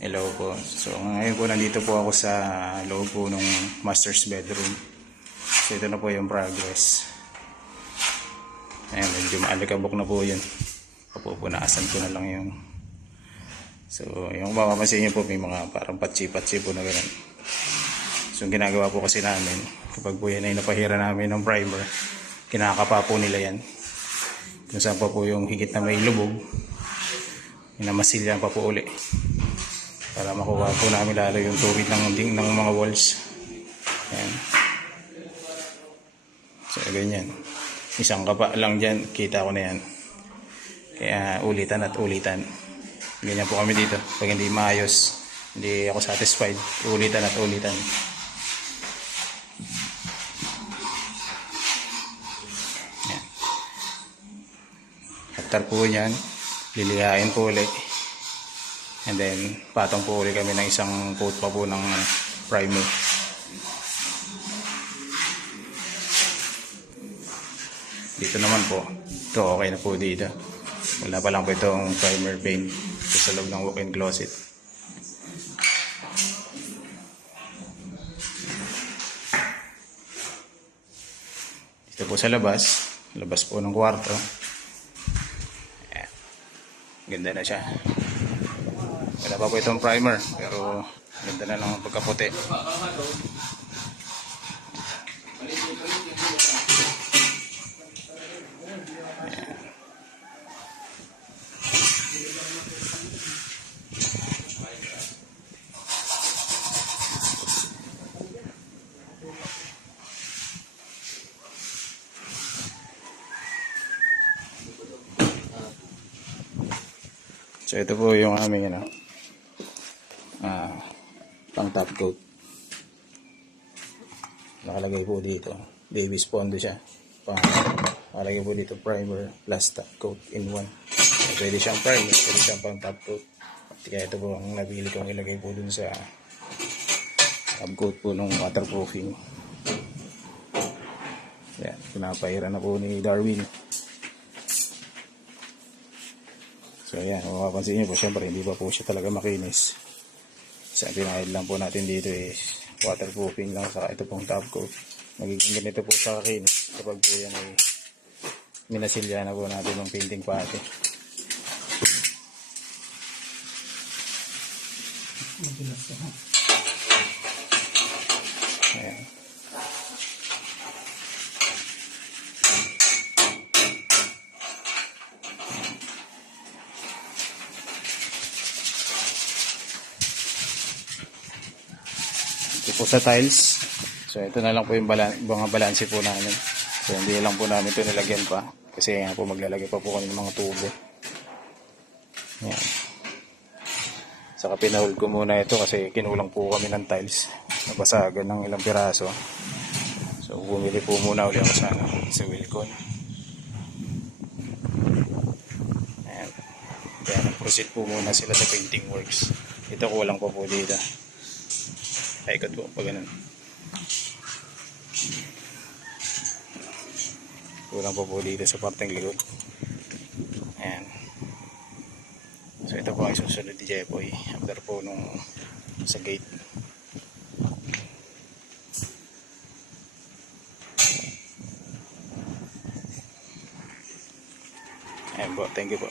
Hello po. So ngayon po nandito po ako sa loob po ng master's bedroom. So ito na po yung progress. Ayan, medyo maalikabok na po yun. Papupunasan ko na lang yung... So yung mapapansin nyo po may mga parang patsi-patsi po na gano'n. So yung ginagawa po kasi namin, kapag po yan ay napahira namin ng primer, kinakapa po nila yan. Kung saan pa po yung higit na may lubog, minamasilyan pa po uli. Para makuha po namin lalo yung tuwid ng mga walls. Ayan. So ganyan. Isang kapa lang dyan, kita ko na yan. Kaya ulitan at ulitan. Ganyan po kami dito. Pag hindi maayos, hindi ako satisfied, ulitan at ulitan. Ayan. After po yan, lilihain po ulit. And then, patong po ulit kami ng isang coat pa po ng primer. Dito naman po, ito okay na po dito. Wala pa lang po itong primer paint ito sa loob ng walk-in closet. Dito po sa labas po ng kwarto. Ayan. Ganda na siya. Wala pa po itong primer, pero ganda na lang ang pagkaputi. Ayan. So ito po yung aming pang top coat. Nakalagay po dito, Davis Pondo siya. Nakalagay po dito primer plus top coat in one. So, pwede siyang primer, pwede siyang pang top coat. Kaya ito po ang nabili kong ilagay po dun sa top coat po ng waterproofing. Yan, pinapahira na po ni Darwin. So yan, kung mapapansin nyo po, syempre hindi pa po siya talaga makinis. So ang pinakahid lang po natin dito is waterproofing lang, saka ito pong top coat. Magiging ganito po sa kakinis kapag po yan ay minasilya na po natin ng painting pati. Ayan. Ito po sa tiles. So ito na lang po yung mga balanse po namin. So hindi lang po namin ito nilagyan pa. Kasi nga po maglalagay pa po kami ng mga tubo. Yan. Saka pinahol ko muna ito kasi kinulang po kami ng tiles. Nabasagan ng ilang piraso. So bumili po muna ulit ako sa Wilcon. Ayan. Kaya nag-proceed po muna sila sa painting works. Ito kulang pa po dito. Ikot po pag ganun. Kulang pa po dito sa parteng likod. Ayan. So ito po ang susunod ni Jepoy after po nung sa gate. Ayan po, thank you po.